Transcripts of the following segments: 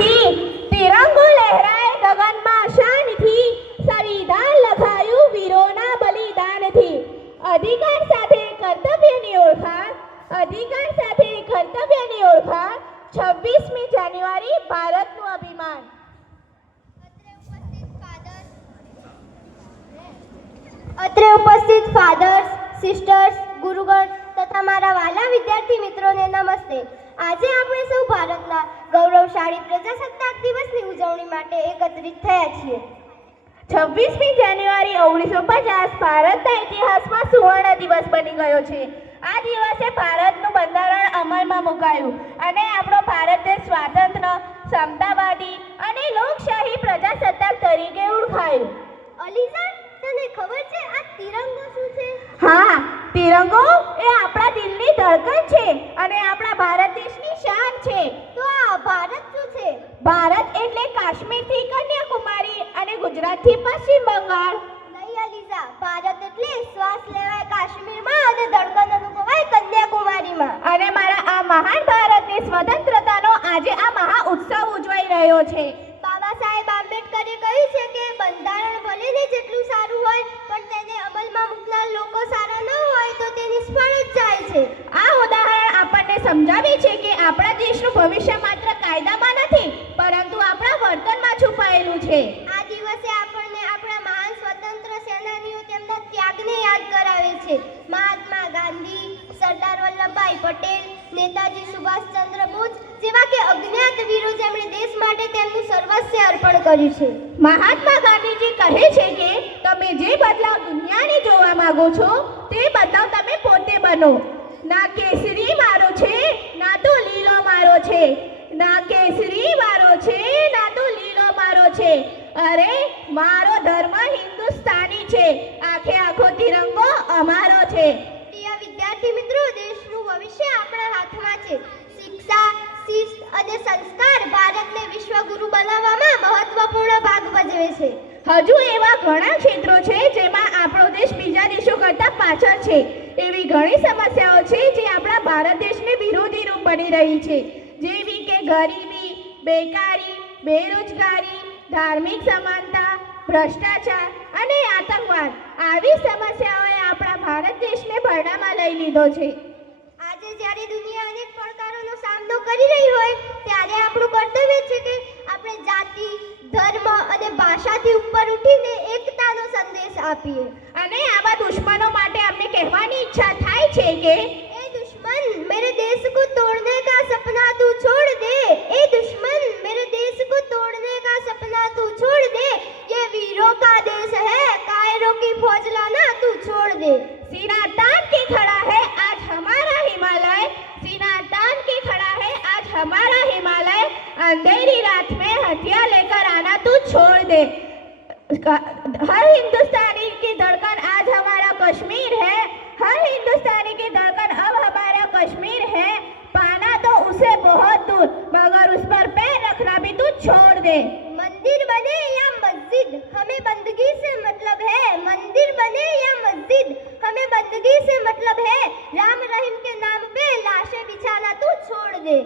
આઝાદીથી તિરંગો લહેરાય ગગનમાં શાનથી, સંવિધાન લખાયું વીરોના બલિદાનથી। અધિકાર સાથે કર્તવ્યની ઓળખાણ, અધિકાર સાથે કર્તવ્યની ઓળખાણ, 26મી જાન્યુઆરી ભારતનું અભિમાન। અત્રે ઉપસ્થિત ફાધર્સ, સિસ્ટર્સ, ગુરુગણ તથા મારા વાલા વિદ્યાર્થી મિત્રોને નમસ્તે। આજે આપણે સૌ ભારતના ગૌરવશાળી પ્રજાસત્તાક દિવસની ઉજવણી માટે એકત્રિત થયા છીએ। 26મી જાન્યુઆરી 1950 ભારતના ઇતિહાસમાં સુવર્ણ દિવસ બની ગયો છે। આ દિવસે ભારતનું બંધારણ અમલમાં મુકાયું અને આપણો ભારત દેશ સ્વાતંત્ર્ય, સમતાવાદી અને લોકશાહી પ્રજાસત્તાક તરીકે ઓળખાયું। અલીઝા, તને ખબર છે આ તિરંગો શું છે? હા, તિરંગો એ આપણા દિલની ધડકન છે અને આપણા ભારત દેશની શાન છે। તો આ ભારત શું છે? ભારત એટલે કાશ્મીરથી કન્યાકુમારી અને ગુજરાતથી પશ્ચિમ બંગાળ। નહીં અલીઝા, ભારત એટલે શ્વાસ લેવાય કાશ્મીરમાં અને ધડકન અનુભવાય કન્યાકુમારીમાં। અને મારા આ મહાન ભારતની સ્વતંત્રતાનો આજે આ મહા ઉત્સવ ઉજવાઈ રહ્યો છે। બાબા સાહેબ આંબેડકરે કહ્યું છે કે બંધારણ ભલે ને જેટલું સારું હોય પણ તેને અમલમાં મૂકનાર લોકો સારા ન હોય તો તે નિષ્ફળ જ જાય છે। આ ઉદાહરણ આપણને સમજાવે છે કે આપણા દેશનું ભવિષ્ય માત્ર કાયદામાં નથી પરંતુ આપણા વર્તનમાં છુપાયેલું છે। આ દિવસે આપણને આપણા મહાન સ્વતંત્ર સેનાનીઓ તેમના ત્યાગને યાદ કરાવે છે। મહાત્મા ગાંધી, સરદાર વલ્લભભાઈ પટેલ, નેતાજી સુભાષચંદ્ર બોઝ જેવા કે અજ્ઞાત વીરો જેમણે દેશ માટે તેમનું સર્વસ્વ અર્પણ કર્યું છે। મહાત્મા ગાંધીજી કહે છે કે તમે જે બદલાવ દુનિયાને જોવા માંગો છો તે બદલાવ તમે પોતે બનો। ના કેસરી મારો છે ના તો લીલો મારો છે, ના કેસરી મારો છે ના તો લીલો મારો છે, અરે મારો ધર્મ હિન્દુસ્તાની છે, આખે આખો તિરંગો અમારો છે। પ્રિય વિદ્યાર્થી મિત્રો, દેશનું ભવિષ્ય આપણા હાથમાં છે। શિક્ષા, શિસ્ત અને સંસ્કાર ભારતને વિશ્વગુરુ બનાવવામાં મહત્વપૂર્ણ ભાગ ભજવે છે। હજુ એવા ઘણા ક્ષેત્રો છે જેમાં આપણો દેશ બીજા દેશો કરતાં પાછળ છે। એવી ઘણી સમસ્યાઓ છે જે આપણા ભારત દેશને વિરોધી રૂપ બની રહી છે, જેવી કે ગરીબી, બેકારી, બેરોજગારી, ધાર્મિક સમાનતા, ભ્રષ્ટાચાર અને આતંકવાદ। આવી સમસ્યાઓએ આપણા ભારત દેશને ભરડામાં લઈ લીધો છે। આજે જ્યારે દુનિયા અનેક પડકારોનો સામનો કરી રહી હોય ત્યારે આપણું કર્તવ્ય છે કે આપણે જાતિ, ધર્મ અને ભાષાથી ઉપર ઉઠીને એકતાનો સંદેશ આપીએ। અને આવા દુશ્મનો માટે અમને કહેવાની ઈચ્છા થાય છે કે ए दुश्मन मेरे देश को तोड़ने का सपना तू छोड़ दे, ए दुश्मन मेरे देश को तोड़ने का सपना तू छोड़ दे, ये वीरों का देश है, कायरों की फौज लाना तू छोड़ दे। सीना तान के खड़ा है आज हमारा हिमालय, सीना तान के खड़ा है आज हमारा हिमालय, अंधेरी रात में हथियार लेकर आना तू छोड़ दे। हर हिंदुस्तानी की धड़कन आज हमारा कश्मीर है, हर हिंदुस्तानी की धड़कन अब हमारा कश्मीर है, पाना तो उसे बहुत दूर मगर उस पर पैर रखना भी तू छोड़ दे। मंदिर बने या मस्जिद हमें बंदगी से मतलब है, मंदिर बने या मस्जिद हमें बंदगी से मतलब है, राम रहीम के नाम पे लाशें बिछाना तू छोड़ दे।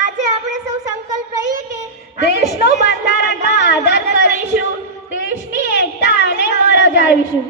આજે આપણે સૌ સંકલ્પ રહીએ કે દેશનું બંધારણનો આદર કરીશું, દેશની એકતા અને ગૌરવ જાળવીશું।